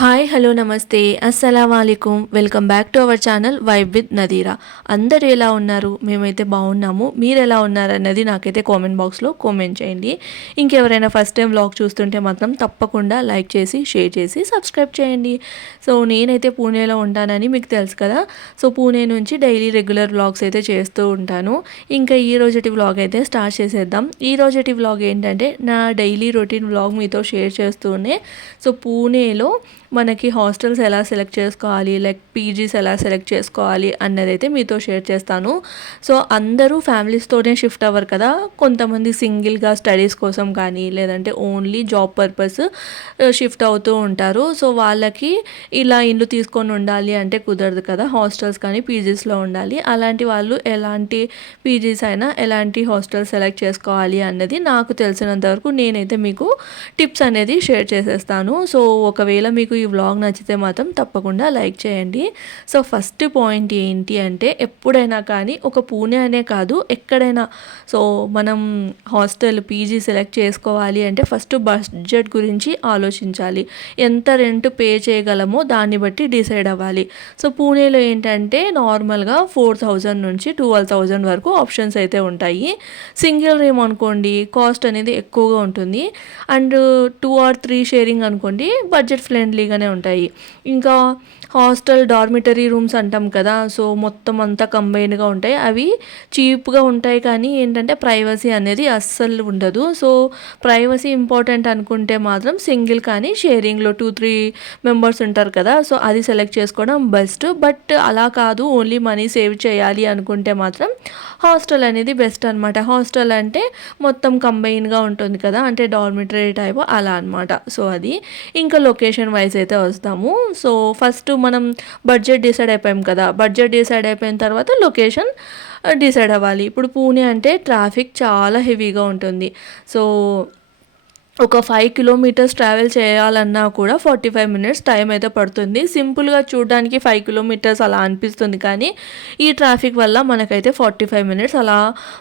Hi hello నమస్తే అస్సలం వాలేకుమ్ welcome back to our channel vibe with Nadira. అందరు ఎలా ఉన్నారు? మేమైతే బాగున్నాము. మీరు ఎలా ఉన్నారన్నది నాకైతే కామెంట్ బాక్స్లో కామెంట్ చేయండి. ఇంకెవరైనా ఫస్ట్ టైం వ్లాగ్ చూస్తుంటే మాత్రం తప్పకుండా లైక్ చేసి షేర్ చేసి సబ్స్క్రైబ్ చేయండి. సో నేనైతే పూణేలో ఉంటానని మీకు తెలుసు కదా. సో పూణే నుంచి డైలీ రెగ్యులర్ వ్లాగ్స్ అయితే చేస్తూ ఉంటాను. ఇంకా ఈ రోజుటి వ్లాగ్ అయితే స్టార్ట్ చేసేద్దాం. ఈ రోజుటి వ్లాగ్ ఏంటంటే నా డైలీ రొటీన్ వ్లాగ్ మీతో షేర్ చేస్తూనే సో పూణేలో మనకి హాస్టల్స్ ఎలా సెలెక్ట్ చేసుకోవాలి, లైక్ పీజీస్ ఎలా సెలెక్ట్ చేసుకోవాలి అన్నది అయితే మీతో షేర్ చేస్తాను. సో అందరూ ఫ్యామిలీస్తోనే షిఫ్ట్ అవ్వరు కదా, కొంతమంది సింగిల్గా స్టడీస్ కోసం కానీ లేదంటే ఓన్లీ జాబ్ పర్పస్ షిఫ్ట్ అవుతూ ఉంటారు. సో వాళ్ళకి ఇలా ఇల్లు తీసుకొని ఉండాలి అంటే కుదరదు కదా, హాస్టల్స్ కానీ పీజీస్లో ఉండాలి. అలాంటి వాళ్ళు ఎలాంటి పీజీస్ అయినా ఎలాంటి హాస్టల్ సెలెక్ట్ చేసుకోవాలి అన్నది నాకు తెలిసినంత వరకు నేనైతే మీకు టిప్స్ అనేది షేర్ చేసేస్తాను. సో ఒకవేళ మీకు ఈ వ్లాగ్ నచ్చితే మాత్రం తప్పకుండా లైక్ చేయండి. సో ఫస్ట్ పాయింట్ ఏంటి అంటే, ఎప్పుడైనా కానీ ఒక పూణే అనే కాదు ఎక్కడైనా సో మనం హాస్టల్ పీజీ సెలెక్ట్ చేసుకోవాలి అంటే ఫస్ట్ బడ్జెట్ గురించి ఆలోచించాలి. ఎంత రెంట్ పే చేయగలమో దాన్ని బట్టి డిసైడ్ అవ్వాలి. సో పూణేలో ఏంటంటే నార్మల్గా 4,000 నుంచి 12,000 వరకు ఆప్షన్స్ అయితే ఉంటాయి. సింగిల్ రూమ్ అనుకోండి కాస్ట్ అనేది ఎక్కువగా ఉంటుంది. అండ్ 2 or 3 షేరింగ్ అనుకోండి బడ్జెట్ ఫ్రెండ్లీగానే ఉంటాయి. ఇంకా హాస్టల్ డార్మిటరీ రూమ్స్ అంటాం కదా, సో మొత్తం అంతా కంబైన్డ్గా ఉంటాయి. అవి చీప్గా ఉంటాయి కానీ ఏంటంటే ప్రైవసీ అనేది అస్సలు ఉండదు. సో ప్రైవసీ ఇంపార్టెంట్ అనుకుంటే మాత్రం సింగిల్ కానీ షేరింగ్లో 2-3 మెంబర్స్ ఉంటారు కదా, సో అది సెలెక్ట్ చేసుకోవడం బెస్ట్. బట్ అలా కాదు, ఓన్లీ మనీ సేవ్ చేయాలి అనుకుంటే మాత్రం హాస్టల్ అనేది బెస్ట్ అనమాట. హాస్టల్ అంటే మొత్తం కంబైన్గా ఉంటుంది కదా, అంటే డార్మిటరీ టైప్ అలా అనమాట. సో అది ఇంకా లొకేషన్ వైజ్ అయితే వస్తాము. సో ఫస్ట్ మనం బడ్జెట్ డిసైడ్ అయిపోయాం కదా, బడ్జెట్ డిసైడ్ అయిపోయిన తర్వాత లొకేషన్ డిసైడ్ అవ్వాలి. ఇప్పుడు పూణే అంటే ట్రాఫిక్ చాలా హెవీగా ఉంటుంది. సో ఒక 5 కిలోమీటర్స్ ట్రావెల్ చేయాలన్నా కూడా 45 మినిట్స్ టైం అయితే పడుతుంది. సింపుల్గా చూడడానికి 5 కిలోమీటర్స్ అలా అనిపిస్తుంది కానీ ఈ ట్రాఫిక్ వల్ల మనకైతే 45 మినిట్స్ అలా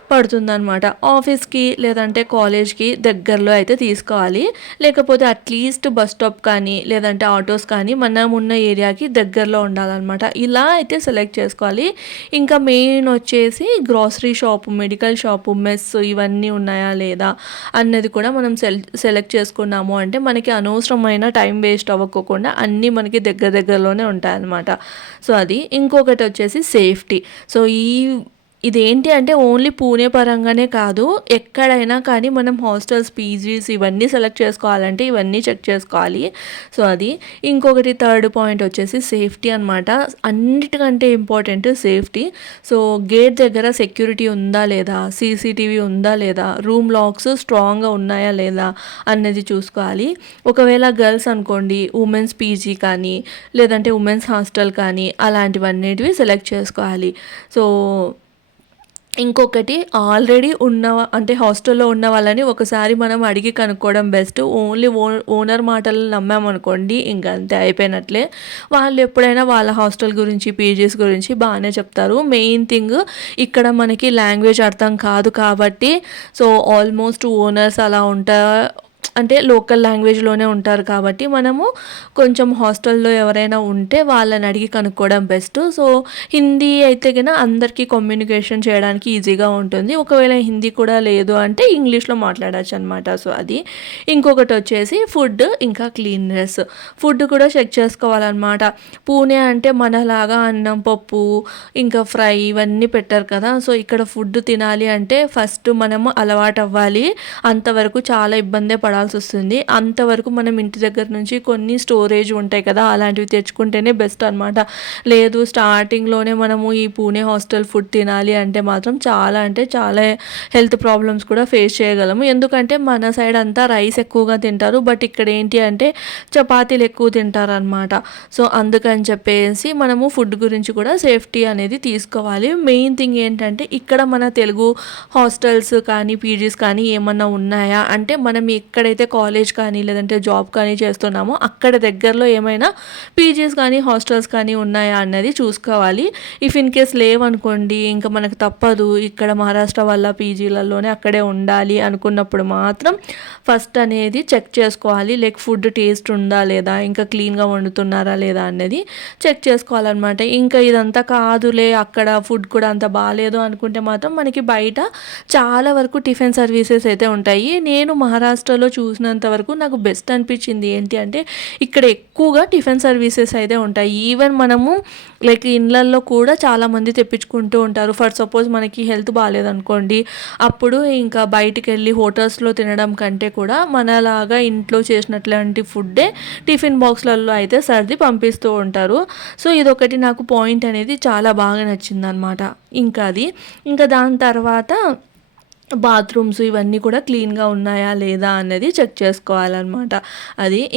పడుతుందన్నమాట. ఆఫీస్కి లేదంటే కాలేజ్కి దగ్గరలో అయితే తీసుకోవాలి, లేకపోతే అట్లీస్ట్ బస్ స్టాప్ కానీ లేదంటే ఆటోస్ కానీ మనం ఉన్న ఏరియాకి దగ్గరలో ఉండాలన్నమాట. ఇలా అయితే సెలెక్ట్ చేసుకోవాలి. ఇంకా మెయిన్ వచ్చేసి grocery shop, medical shop, mess ఇవన్నీ ఉన్నాయా లేదా అన్నది కూడా మనం సెలెక్ట్ చేసుకున్నాము అంటే మనకి అనవసరమైన టైం వేస్ట్ అవ్వకోకుండా అన్నీ మనకి దగ్గరలోనే ఉంటాయన్నమాట. సో అది ఇంకొకటి వచ్చేసి సేఫ్టీ. సో ఇదేంటి అంటే ఓన్లీ పూణే పరంగానే కాదు, ఎక్కడైనా కానీ మనం హాస్టల్స్ పీజీస్ ఇవన్నీ సెలెక్ట్ చేసుకోవాలంటే ఇవన్నీ చెక్ చేసుకోవాలి. సో అది ఇంకొకటి థర్డ్ పాయింట్ వచ్చేసి సేఫ్టీ అనమాట. అన్నిటికంటే ఇంపార్టెంట్ సేఫ్టీ. సో గేట్ దగ్గర సెక్యూరిటీ ఉందా లేదా, సీసీటీవీ ఉందా లేదా, రూమ్ లాక్స్ స్ట్రాంగ్గా ఉన్నాయా లేదా అన్నది చూసుకోవాలి. ఒకవేళ గర్ల్స్ అనుకోండి ఉమెన్స్ పీజీ కానీ లేదంటే ఉమెన్స్ హాస్టల్ కానీ అలాంటివన్నిటివి సెలెక్ట్ చేసుకోవాలి. సో ఇంకొకటి ఆల్రెడీ ఉన్న అంటే హాస్టల్లో ఉన్న వాళ్ళని ఒకసారి మనం అడిగి కనుక్కోవడం బెస్ట్. ఓన్లీ ఓనర్ మాటలు నమ్మామనుకోండి ఇంకా అంతే, అయిపోయినట్లే. వాళ్ళు ఎప్పుడైనా వాళ్ళ హాస్టల్ గురించి పీజీస్ గురించి బాగానే చెప్తారు. మెయిన్ థింగ్ ఇక్కడ మనకి లాంగ్వేజ్ అర్థం కాదు కాబట్టి సో ఆల్మోస్ట్ ఓనర్స్ అలా అంటే లోకల్ లాంగ్వేజ్లోనే ఉంటారు కాబట్టి మనము కొంచెం హాస్టల్లో ఎవరైనా ఉంటే వాళ్ళని అడిగి కనుక్కోవడం బెస్ట్. సో హిందీ అయితే కన్నా అందరికీ కమ్యూనికేషన్ చేయడానికి ఈజీగా ఉంటుంది. ఒకవేళ హిందీ కూడా లేదు అంటే ఇంగ్లీష్లో మాట్లాడచ్చు అనమాట. సో అది ఇంకొకటి వచ్చేసి ఫుడ్ ఇంకా క్లీన్నెస్. ఫుడ్ కూడా చెక్ చేసుకోవాలన్నమాట. పూణే అంటే మనలాగా అన్నం పప్పు ఇంకా ఫ్రై ఇవన్నీ పెట్టారు కదా, సో ఇక్కడ ఫుడ్ తినాలి అంటే ఫస్ట్ మనము అలవాటు అవ్వాలి. అంతవరకు చాలా ఇబ్బందే పడాల్సి వస్తుంది. అంతవరకు మనం ఇంటి దగ్గర నుంచి కొన్ని స్టోరేజ్ ఉంటాయి కదా అలాంటివి తెచ్చుకుంటేనే బెస్ట్ అనమాట. లేదు స్టార్టింగ్లోనే మనము ఈ పూణే హాస్టల్ ఫుడ్ తినాలి అంటే మాత్రం చాలా అంటే చాలా హెల్త్ ప్రాబ్లమ్స్ కూడా ఫేస్ చేయగలము. ఎందుకంటే మన సైడ్ అంతా రైస్ ఎక్కువగా తింటారు, బట్ ఇక్కడ ఏంటి అంటే చపాతీలు ఎక్కువ తింటారనమాట. సో అందుకని చెప్పేసి మనము ఫుడ్ గురించి కూడా సేఫ్టీ అనేది తీసుకోవాలి. మెయిన్ థింగ్ ఏంటంటే ఇక్కడ మన తెలుగు హాస్టల్స్ కానీ పీజీస్ కానీ ఏమన్నా ఉన్నాయా అంటే మనం ఎక్కడ ఎక్కడైతే కాలేజ్ కానీ లేదంటే జాబ్ కానీ చేస్తున్నామో అక్కడ దగ్గరలో ఏమైనా పీజీస్ కానీ హాస్టల్స్ కానీ ఉన్నాయా అన్నది చూసుకోవాలి. ఇఫ్ ఇన్ కేస్ లేవనుకోండి ఇంకా మనకు తప్పదు, ఇక్కడ మహారాష్ట్ర వల్ల పీజీలలోనే అక్కడే ఉండాలి అనుకున్నప్పుడు మాత్రం ఫస్ట్ అనేది చెక్ చేసుకోవాలి. లైక్ ఫుడ్ టేస్ట్ ఉందా లేదా, ఇంకా క్లీన్గా వండుతున్నారా లేదా అనేది చెక్ చేసుకోవాలన్నమాట. ఇంకా ఇదంతా కాదులే అక్కడ ఫుడ్ కూడా అంత బాగాలేదు అనుకుంటే మాత్రం మనకి బయట చాలా వరకు టిఫిన్ సర్వీసెస్ అయితే ఉంటాయి. నేను మహారాష్ట్రలో చూసినంత వరకు నాకు బెస్ట్ అనిపించింది ఏంటి అంటే ఇక్కడ ఎక్కువగా టిఫిన్ సర్వీసెస్ అయితే ఉంటాయి. ఈవెన్ మనము లైక్ ఇళ్ళల్లో కూడా చాలామంది తెప్పించుకుంటూ ఉంటారు. ఫర్ సపోజ్ మనకి హెల్త్ బాగాలేదనుకోండి, అప్పుడు ఇంకా బయటికి వెళ్ళి హోటల్స్లో తినడం కంటే కూడా మనలాగా ఇంట్లో చేసినట్లాంటి ఫుడ్డే టిఫిన్ బాక్స్లలో అయితే సర్ది పంపిస్తూ ఉంటారు. సో ఇదొకటి నాకు పాయింట్ అనేది చాలా బాగా నచ్చిందనమాట. ఇంకా దాని తర్వాత బాత్రూమ్స్ ఇవన్నీ కూడా క్లీన్గా ఉన్నాయా లేదా అనేది చెక్ చేసుకోవాలన్నమాట.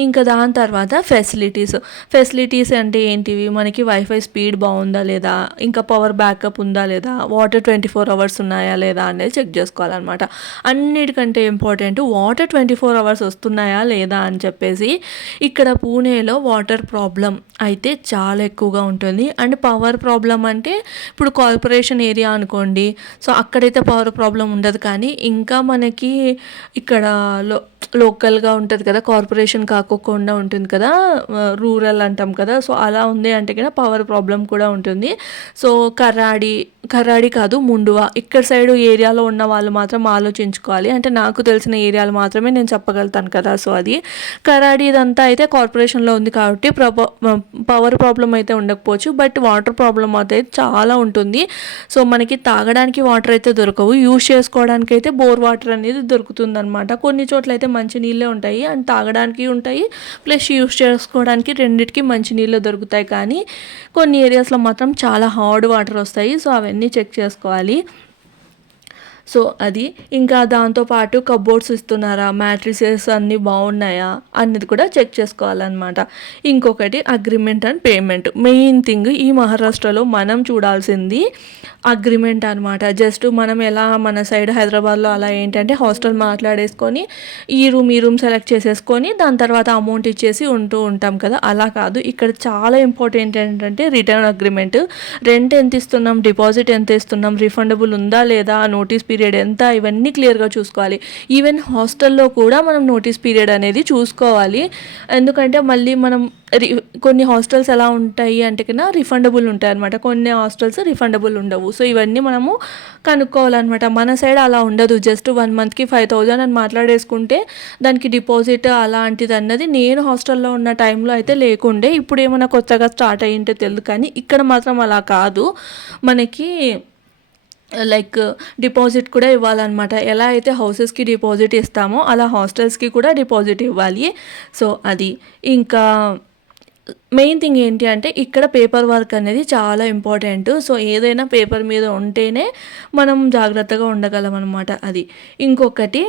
ఇంకా దాని తర్వాత ఫెసిలిటీస్ అంటే ఏంటివి, మనకి వైఫై స్పీడ్ బాగుందా లేదా, ఇంకా పవర్ బ్యాకప్ ఉందా లేదా, వాటర్ 24 hours ఉన్నాయా లేదా అనేది చెక్ చేసుకోవాలన్నమాట. అన్నిటికంటే ఇంపార్టెంట్ వాటర్ 24 hours వస్తున్నాయా లేదా అని చెప్పేసి. ఇక్కడ పూణేలో వాటర్ ప్రాబ్లం అయితే చాలా ఎక్కువగా ఉంటుంది. అండ్ పవర్ ప్రాబ్లం అంటే ఇప్పుడు కార్పొరేషన్ ఏరియా అనుకోండి, సో అక్కడైతే పవర్ ప్రాబ్లం ఉండదు. కానీ ఇంకా మనకి ఇక్కడ లోకల్గా ఉంటుంది కదా, కార్పొరేషన్ కాకోకుండా ఉంటుంది కదా, రూరల్ అంటాం కదా, సో అలా ఉంది అంటే కదా పవర్ ప్రాబ్లం కూడా ఉంటుంది. సో కర్రాడి కాదు ముండువా ఇక్కడ సైడ్ ఏరియాలో ఉన్న వాళ్ళు మాత్రం ఆలోచించుకోవాలి. అంటే నాకు తెలిసిన ఏరియాలు మాత్రమే నేను చెప్పగలుగుతాను కదా. సో కర్రాడి ఇదంతా అయితే కార్పొరేషన్లో ఉంది కాబట్టి పవర్ ప్రాబ్లం అయితే ఉండకపోవచ్చు, బట్ వాటర్ ప్రాబ్లం అయితే చాలా ఉంటుంది. సో మనకి తాగడానికి వాటర్ అయితే దొరకవు, యూజ్ చేసుకోవడానికి అయితే బోర్ వాటర్ అనేది దొరుకుతుంది అనమాట. కొన్ని చోట్ల అయితే మంచి నీళ్ళే ఉంటాయి అండ్ తాగడానికి ఉంటాయి, ప్లస్ యూజ్ చేసుకోవడానికి రెండింటికి మంచి నీళ్ళు దొరుకుతాయి. కానీ కొన్ని ఏరియాస్లో మాత్రం చాలా హార్డ్ వాటర్ వస్తాయి. సో అవన్నీ చెక్ చేసుకోవాలి. సో ఇంకా దాంతోపాటు కబోర్డ్స్ ఇస్తున్నారా, మ్యాట్రిసెస్ అన్నీ బాగున్నాయా అన్నది కూడా చెక్ చేసుకోవాలన్నమాట. ఇంకొకటి agreement and payment. Main thing ఈ మహారాష్ట్రలో మనం చూడాల్సింది అగ్రిమెంట్ అనమాట. జస్ట్ మనం ఎలా మన సైడ్ హైదరాబాద్లో అలా ఏంటంటే హాస్టల్ మాట్లాడేసుకొని ఈ రూమ్ సెలెక్ట్ చేసేసుకొని దాని తర్వాత అమౌంట్ ఇచ్చేసి ఉంటూ ఉంటాం కదా, అలా కాదు. ఇక్కడ చాలా ఇంపార్టెంట్ ఏంటంటే రిటర్న్ అగ్రిమెంట్. రెంట్ ఎంత ఇస్తున్నాం, డిపాజిట్ ఎంత ఇస్తున్నాం, రిఫండబుల్ ఉందా లేదా, నోటీస్ పీరియడ్ ఎంత, ఇవన్నీ క్లియర్గా చూసుకోవాలి. ఈవెన్ హాస్టల్లో కూడా మనం నోటీస్ పీరియడ్ అనేది చూసుకోవాలి. ఎందుకంటే మళ్ళీ మనం కొన్ని హాస్టల్స్ ఎలా ఉంటాయి అంటే కన్నా రిఫండబుల్ ఉంటాయి అనమాట, కొన్ని హాస్టల్స్ రిఫండబుల్ ఉండవు. సో ఇవన్నీ మనము కనుక్కోవాలన్నమాట. మన సైడ్ అలా ఉండదు, జస్ట్ 1 monthకి 5,000 అని మాట్లాడేసుకుంటే దానికి డిపాజిట్ అలాంటిది అన్నది నేను హాస్టల్లో ఉన్న టైంలో అయితే లేకుండే. ఇప్పుడు ఏమైనా కొత్తగా స్టార్ట్ అయ్యింటే తెలియదు, కానీ ఇక్కడ మాత్రం అలా కాదు. మనకి లైక్ డిపాజిట్ కూడా ఇవ్వాలన్నమాట. ఎలా అయితే హౌసెస్కి డిపాజిట్ ఇస్తామో అలా హాస్టల్స్కి కూడా డిపాజిట్ ఇవ్వాలి. సో ఇంకా మెయిన్ థింగ్ ఏంటి అంటే ఇక్కడ పేపర్ వర్క్ అనేది చాలా ఇంపార్టెంట్. సో ఏదైనా పేపర్ మీద ఉంటేనే మనం జాగ్రత్తగా ఉండగలం అనమాట. ఇంకొకటి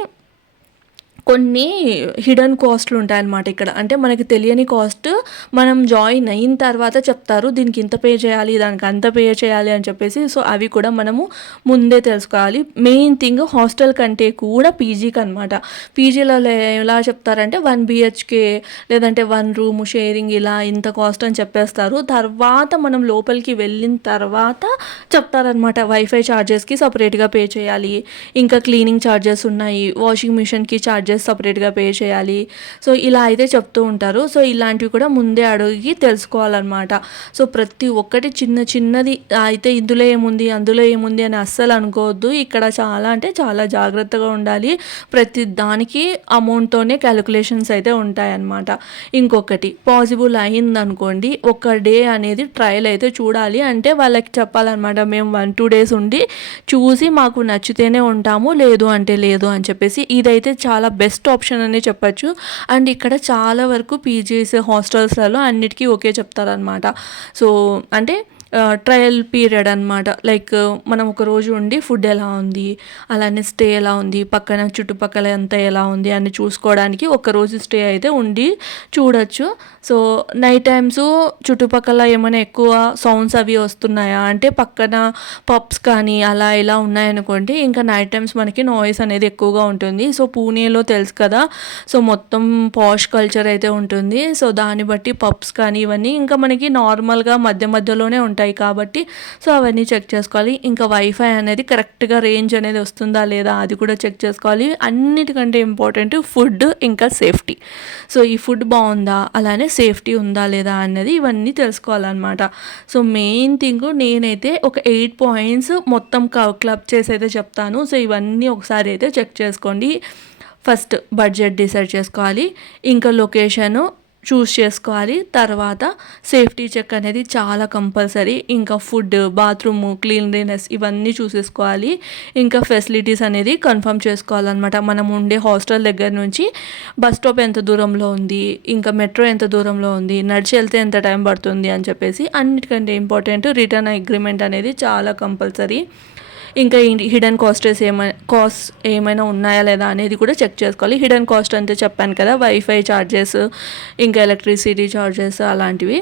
కొన్ని హిడెన్ కాస్ట్లు ఉంటాయన్నమాట ఇక్కడ. అంటే మనకి తెలియని కాస్ట్ మనం జాయిన్ అయిన తర్వాత చెప్తారు, దీనికి ఇంత పే చేయాలి, దానికి అంత పే చేయాలి అని చెప్పేసి. సో అవి కూడా మనము ముందే తెలుసుకోవాలి. మెయిన్ థింగ్ హాస్టల్ కంటే కూడా పీజీకి అనమాట. పీజీలలో ఎలా చెప్తారంటే 1 BHK లేదంటే 1 room షేరింగ్ ఇలా ఇంత కాస్ట్ అని చెప్పేస్తారు. తర్వాత మనం లోపలికి వెళ్ళిన తర్వాత చెప్తారనమాట వైఫై ఛార్జెస్కి సపరేట్గా పే చేయాలి, ఇంకా క్లీనింగ్ ఛార్జెస్ ఉన్నాయి, వాషింగ్ మిషన్కి ఛార్జెస్ సపరేట్గా పే చేయాలి. సో ఇలా అయితే చెప్తూ ఉంటారు. సో ఇలాంటివి కూడా ముందే అడిగి తెలుసుకోవాలన్నమాట. సో ప్రతి ఒక్కటి చిన్నది అయితే ఇందులో ఏముంది అందులో ఏముంది అని అస్సలు అనుకోవద్దు. ఇక్కడ చాలా అంటే చాలా జాగ్రత్తగా ఉండాలి. ప్రతి దానికి అమౌంట్తోనే క్యాలిక్యులేషన్స్ అయితే ఉంటాయన్నమాట. ఇంకొకటి పాసిబుల్ అయిందనుకోండి, ఒక డే అనేది ట్రయల్ అయితే చూడాలి. అంటే వాళ్ళకి చెప్పాలన్నమాట, మేము 1-2 days ఉండి చూసి మాకు నచ్చితేనే ఉంటాము, లేదు అంటే లేదు అని చెప్పేసి. ఇదైతే చాలా బెస్ట్ ఆప్షన్ అని చెప్పచ్చు. అండ్ ఇక్కడ చాలా వరకు పీజీస్ హాస్టల్స్లలో అన్నిటికీ ఓకే చెప్తారనమాట. సో అంటే ట్రయల్ పీరియడ్ అనమాట. లైక్ మనం ఒక రోజు ఉండి ఫుడ్ ఎలా ఉంది, అలానే స్టే ఎలా ఉంది, పక్కన చుట్టుపక్కల అంతా ఎలా ఉంది అని చూసుకోవడానికి ఒకరోజు స్టే అయితే ఉండి చూడొచ్చు. సో నైట్ టైమ్స్ చుట్టుపక్కల ఏమైనా ఎక్కువ సౌండ్స్ అవి వస్తున్నాయా అంటే పక్కన పబ్స్ కానీ అలా ఇలా ఉన్నాయనుకోండి, ఇంకా నైట్ టైమ్స్ మనకి నాయిస్ అనేది ఎక్కువగా ఉంటుంది. సో పూణేలో తెలుసు కదా, సో మొత్తం పాష్ కల్చర్ అయితే ఉంటుంది. సో దాన్ని బట్టి పబ్స్ కానీ ఇవన్నీ ఇంకా మనకి నార్మల్గా మధ్య మధ్యలోనే ఉంటాయి కాబట్టి సో అవన్నీ చెక్ చేసుకోవాలి. ఇంకా వైఫై అనేది కరెక్ట్గా రేంజ్ అనేది వస్తుందా లేదా అది కూడా చెక్ చేసుకోవాలి. అన్నిటికంటే ఇంపార్టెంట్ ఫుడ్ ఇంకా సేఫ్టీ. సో ఈ ఫుడ్ బాగుందా, అలానే సేఫ్టీ ఉందా లేదా అన్నది ఇవన్నీ తెలుసుకోవాలన్నమాట. సో మెయిన్ థింగ్ నేనైతే ఒక 8 పాయింట్స్ మొత్తం క్లబ్ చేసి అయితే చెప్తాను. సో ఇవన్నీ ఒకసారి అయితే చెక్ చేసుకోండి. ఫస్ట్ బడ్జెట్ డిసైడ్ చేసుకోవాలి, ఇంకా లొకేషను చూస్ చేసుకోవాలి, తర్వాత సేఫ్టీ చెక్ అనేది చాలా కంపల్సరీ, ఇంకా ఫుడ్, బాత్రూమ్, క్లీన్లీనెస్ ఇవన్నీ చూసేసుకోవాలి, ఇంకా ఫెసిలిటీస్ అనేది కన్ఫర్మ్ చేసుకోవాలన్నమాట. మనం ఉండే హాస్టల్ దగ్గర నుంచి బస్ స్టాప్ ఎంత దూరంలో ఉంది, ఇంకా మెట్రో ఎంత దూరంలో ఉంది, నడిచి వెళ్తే ఎంత టైం పడుతుంది అని చెప్పేసి. అన్నిటికంటే ఇంపార్టెంట్ రిటర్న్ అగ్రిమెంట్ అనేది చాలా కంపల్సరీ. ఇంకా హిడెన్ కాస్ట్ ఏమైనా ఉన్నాయా లేదా అనేది కూడా చెక్ చేసుకోవాలి. హిడెన్ కాస్ట్ అంటే చెప్పాను కదా, వైఫై ఛార్జెస్, ఇంకా ఎలక్ట్రిసిటీ ఛార్జెస్ అలాంటివి.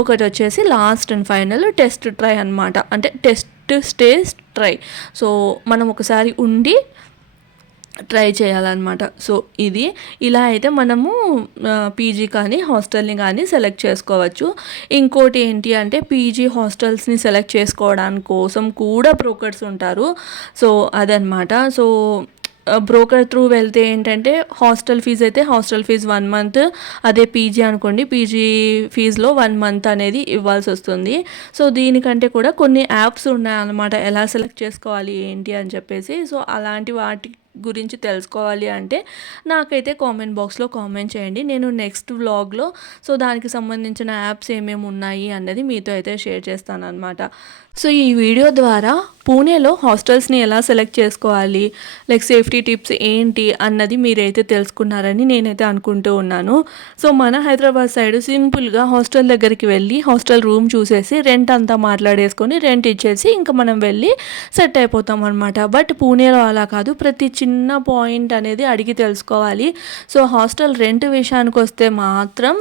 ఒకటి వచ్చేసి last and final test try అనమాట. అంటే టెస్ట్ స్టే ట్రై. సో మనం ఒకసారి ఉండి ట్రై చేయాలన్నమాట. సో ఇది ఇలా అయితే మనము పీజీ కానీ హాస్టల్ని కానీ సెలెక్ట్ చేసుకోవచ్చు. ఇంకోటి ఏంటి అంటే పీజీ హాస్టల్స్ని సెలెక్ట్ చేసుకోవడానికి కోసం కూడా బ్రోకర్స్ ఉంటారు. సో అదనమాట. సో బ్రోకర్ త్రూ వెళ్తే ఏంటంటే హాస్టల్ ఫీజు అయితే హాస్టల్ ఫీజు 1 మంత్, అదే పీజీ అనుకోండి పీజీ ఫీజులో 1 మంత్ అనేది ఇవ్వాల్సి వస్తుంది. సో దీనికంటే కూడా కొన్ని యాప్స్ ఉన్నాయన్నమాట, ఎలా సెలెక్ట్ చేసుకోవాలి ఏంటి అని చెప్పేసి. సో అలాంటి వాటి గురించి తెలుసుకోవాలి అంటే నాకైతే కామెంట్ బాక్స్లో కామెంట్ చేయండి. నేను నెక్స్ట్ వ్లాగ్లో సో దానికి సంబంధించిన యాప్స్ ఏమేమి ఉన్నాయి అన్నది మీతో అయితే షేర్ చేస్తాను అనమాట. సో ఈ వీడియో ద్వారా పూణేలో హాస్టల్స్ని ఎలా సెలెక్ట్ చేసుకోవాలి, లైక్ సేఫ్టీ టిప్స్ ఏంటి అన్నది మీరైతే తెలుసుకున్నారని నేనైతే అనుకుంటూ ఉన్నాను. సో మన హైదరాబాద్ సైడ్ సింపుల్గా హాస్టల్ దగ్గరికి వెళ్ళి హాస్టల్ రూమ్ చూసేసి రెంట్ అంతా మాట్లాడేసుకొని రెంట్ ఇచ్చేసి ఇంకా మనం వెళ్ళి సెట్ అయిపోతాం అనమాట. బట్ పూణేలో అలా కాదు, ప్రతి చిన్న పాయింట్ అనేది అడిగి తెలుసుకోవాలి. సో హాస్టల్ రెంట్ విషయానికి వస్తే మాత్రం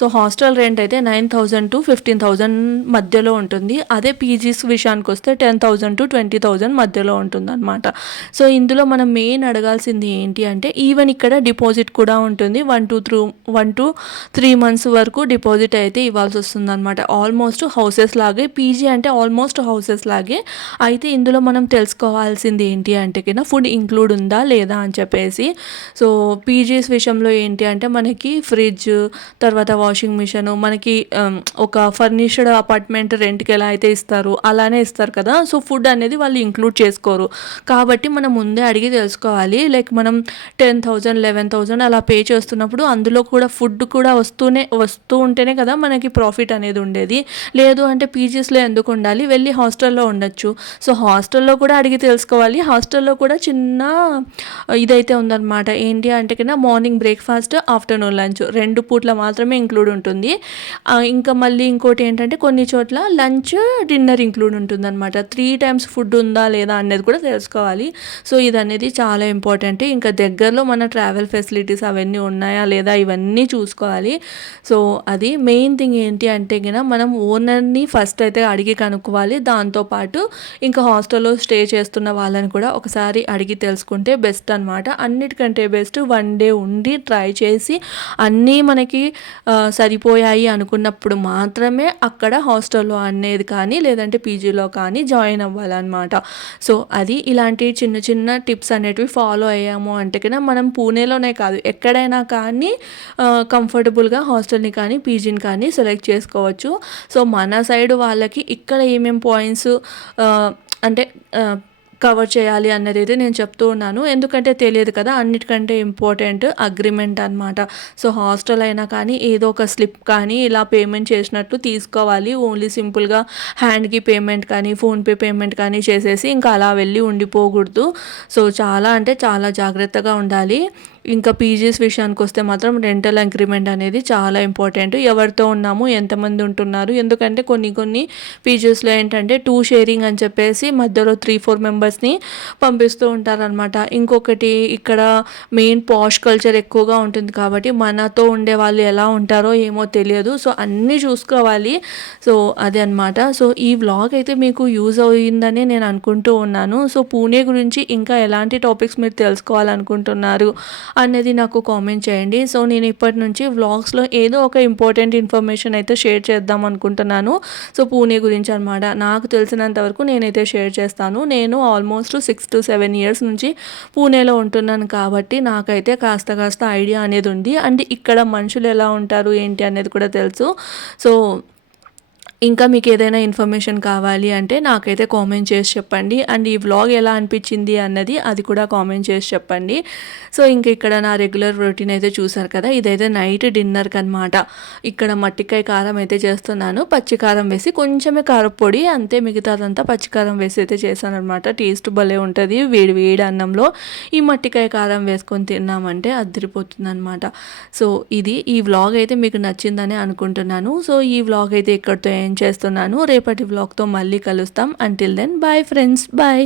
సో హాస్టల్ రెంట్ అయితే 9,000 to 15,000 మధ్యలో ఉంటుంది. అదే పీజీస్ విషయానికి వస్తే 10,000 to 20,000 మధ్యలో ఉంటుంది అనమాట. సో ఇందులో మనం మెయిన్ అడగాల్సింది ఏంటి అంటే ఈవెన్ ఇక్కడ డిపాజిట్ కూడా ఉంటుంది. 1 to 3 months వరకు డిపాజిట్ అయితే ఇవ్వాల్సి వస్తుంది అనమాట. ఆల్మోస్ట్ హౌసెస్ లాగే, పీజీ అంటే ఆల్మోస్ట్ హౌసెస్ లాగే. అయితే ఇందులో మనం తెలుసుకోవాల్సింది ఏంటి అంటే కింద ఫుడ్ ఇంక్లూడ్ ఉందా లేదా అని చెప్పేసి. సో పీజీస్ విషయంలో ఏంటి అంటే మనకి ఫ్రిడ్జ్, తర్వాత వాషింగ్ మిషన్, మనకి ఒక ఫర్నిష్డ్ అపార్ట్మెంట్ రెంట్కి ఎలా అయితే ఇస్తారు అలానే ఇస్తారు కదా. సో ఫుడ్ అనేది వాళ్ళు ఇంక్లూడ్ చేసుకోరు కాబట్టి మనం ముందే అడిగి తెలుసుకోవాలి. లైక్ మనం 10,000 11,000 అలా పే చేస్తున్నప్పుడు అందులో కూడా ఫుడ్ కూడా వస్తూ ఉంటేనే కదా మనకి ప్రాఫిట్ అనేది ఉండేది. లేదు అంటే పీజీస్లో ఎందుకు ఉండాలి, వెళ్ళి హాస్టల్లో ఉండొచ్చు. సో హాస్టల్లో కూడా అడిగి తెలుసుకోవాలి. హాస్టల్లో కూడా చిన్న ఇదైతే ఉందన్నమాట. ఏంటి అంటే కన్నా మార్నింగ్ బ్రేక్ఫాస్ట్, ఆఫ్టర్నూన్ లంచ్ 2 పూట్ల మాత్రమే ఇంక్లూడ్ ఉంటుంది. ఇంకా మళ్ళీ ఇంకోటి ఏంటంటే కొన్ని చోట్ల లంచ్, డిన్నర్ ఇంక్లూడ్ ఉంటుందన్నమాట. 3 times ఫుడ్ ఉందా లేదా అనేది కూడా తెలుసుకోవాలి. సో ఇది అనేది చాలా ఇంపార్టెంట్. ఇంకా దగ్గరలో మన ట్రావెల్ ఫెసిలిటీస్ అవన్నీ ఉన్నాయా లేదా ఇవన్నీ చూసుకోవాలి. సో అది మెయిన్ థింగ్. ఏంటి అంటే కన్నా మనం ఓనర్ని ఫస్ట్ అయితే అడిగి కనుక్కోవాలి. దాంతోపాటు ఇంకా హాస్టల్లో స్టే చేస్తున్న వాళ్ళని కూడా ఒకసారి అడిగి తెలుసుకుంటే బెస్ట్ అనమాట. అన్నిటికంటే బెస్ట్ 1 day ఉండి ట్రై చేసి అన్నీ మనకి సరిపోయాయి అనుకున్నప్పుడు మాత్రమే అక్కడ హాస్టల్లో అనేది కానీ లేదంటే పీజీలో కానీ జాయిన్ అవ్వాలన్నమాట. సో అది ఇలాంటి చిన్న చిన్న టిప్స్ అనేటివి ఫాలో అయ్యాము అంటే కన్నా మనం పూణేలోనే కాదు ఎక్కడైనా కానీ కంఫర్టబుల్గా హాస్టల్ని కానీ పీజీని కానీ సెలెక్ట్ చేసుకోవచ్చు. సో మన సైడ్ వాళ్ళకి ఇక్కడ ఏమేం పాయింట్స్ అంటే కవర్ చేయాలి అన్నది అయితే నేను చెప్తూ ఉన్నాను. ఎందుకంటే తెలియదు కదా. అన్నిటికంటే ఇంపార్టెంట్ అగ్రిమెంట్ అనమాట. సో హాస్టల్ అయినా కానీ ఏదో ఒక స్లిప్ కానీ ఇలా పేమెంట్ చేసినట్టు తీసుకోవాలి. ఓన్లీ సింపుల్గా హ్యాండ్కి పేమెంట్ కానీ ఫోన్పే పేమెంట్ కానీ చేసేసి ఇంకా అలా వెళ్ళి ఉండిపోకూడదు. సో చాలా అంటే చాలా జాగ్రత్తగా ఉండాలి. ఇంకా పీజీస్ విషయానికొస్తే మాత్రం రెంటల్ అగ్రీమెంట్ అనేది చాలా ఇంపార్టెంట్. ఎవరితో ఉన్నాము, ఎంతమంది ఉంటున్నారు. ఎందుకంటే కొన్ని పీజీస్‌లో ఏంటంటే 2 షేరింగ్ అని చెప్పేసి మధ్యలో 3, 4 మెంబర్స్‌ని పంపిస్తూ ఉంటారనమాట. ఇంకొకటి ఇక్కడ మెయిన్ పాష్ కల్చర్ ఎక్కువగా ఉంటుంది కాబట్టి మనతో ఉండేవాళ్ళు ఎలా ఉంటారో ఏమో తెలియదు. సో, అన్నీ చూసుకోవాలి. సో, అదే అనమాట. సో, ఈ వ్లాగ్ అయితే మీకు యూజ్ అయిందని నేను అనుకుంటూ ఉన్నాను. సో, పూణే గురించి ఇంకా ఎలాంటి టాపిక్స్ మీరు తెలుసుకోవాలనుకుంటున్నారు అనేది నాకు కామెంట్ చేయండి. సో, నేను ఇప్పటి నుంచి వ్లాగ్స్‌లో ఏదో ఒక ఇంపార్టెంట్ ఇన్ఫర్మేషన్ అయితే షేర్ చేద్దాం అనుకుంటున్నాను. సో, పూణే గురించి అనమాట. నాకు తెలిసినంత వరకు నేనైతే షేర్ చేస్తాను. నేను ఆల్మోస్ట్ 6-7 ఇయర్స్ నుంచి పూణేలో ఉంటున్నాను కాబట్టి నాకైతే కాస్త ఐడియా అనేది ఉంది. అండ్ ఇక్కడ మనుషులు ఎలా ఉంటారు, ఏంటి అనేది కూడా తెలుసు. సో, ఇంకా మీకు ఏదైనా ఇన్ఫర్మేషన్ కావాలి అంటే నాకైతే కామెంట్ చేసి చెప్పండి. అండ్ ఈ వ్లాగ్ ఎలా అనిపించింది అన్నది అది కూడా కామెంట్ చేసి చెప్పండి. సో, ఇంక ఇక్కడ నా రెగ్యులర్ రొటీన్ అయితే చూసారు కదా, ఇదైతే నైట్ డిన్నర్కి అనమాట. ఇక్కడ మట్టికాయ కారం అయితే చేస్తున్నాను. పచ్చి కారం వేసి కొంచెమే కారపొడి అంతే, మిగతాదంతా పచ్చికారం వేసి అయితే చేశాను అనమాట. టేస్ట్ భలే ఉంటుంది వేడి వేడి అన్నంలో. ఈ మట్టికాయ కారం వేసుకొని తిన్నామంటే అదిరిపోతుంది అనమాట. సో, ఈ వ్లాగ్ అయితే మీకు నచ్చిందని అనుకుంటున్నాను. సో, ఈ వ్లాగ్ అయితే ఇక్కడితో చేస్తున్నాను. రేపటి వ్లాగ్తో మళ్ళీ కలుస్తాం. Until then bye friends, bye.